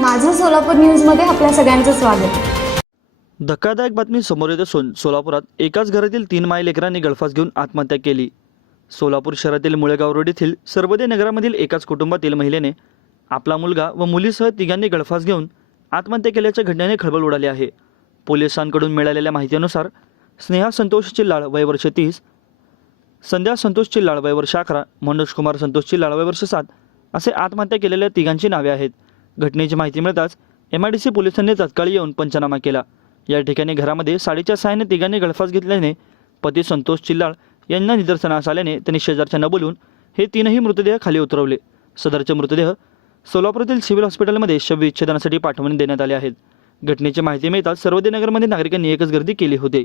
माझं सोलापूर न्यूजमध्ये आपल्या सगळ्यांचं स्वागत. धक्कादायक बातमी समोर येत असून सोलापुरात. एकाच घरातील तीन माय लेकरांनी गळफास घेऊन आत्महत्या केली. सोलापूर शहरातील मुळेगाव रोड येथील सर्वदे नगरामधील एकाच कुटुंबातील महिलेने आपला मुलगा व मुलीसह तिघांनी गळफास घेऊन आत्महत्या केल्याच्या घटनेने खळबळ उडाली आहे. पोलिसांकडून मिळालेल्या माहितीनुसार स्नेहा संतोष चिल्लाळ वय वर्ष तीस संध्या संतोष चिल्लाळ वय वर्ष अकरा मनोज कुमार संतोष चिल्लाळ वय वर्ष सात असे आत्महत्या केलेल्या तिघांची नावे आहेत. घटनेची माहिती मिळताच एम आय डी सी पोलिसांनी तत्काळ येऊन पंचनामा केला. या ठिकाणी घरामध्ये साडीच्या सहाय्याने तिघांनी गळफास घेतल्याने पती संतोष चिल्लाळ यांना निदर्शनास आल्याने त्यांनी शेजारच्या न बोलून हे तीनही मृतदेह खाली उतरवले. सदरचे मृतदेह सोलापूरातील सिव्हिल हॉस्पिटलमध्ये शवविच्छेदनासाठी पाठवून देण्यात आले आहेत. घटनेची माहिती मिळताच सर्वोदयनगरमध्ये नागरिकांनी एकच गर्दी केली होती.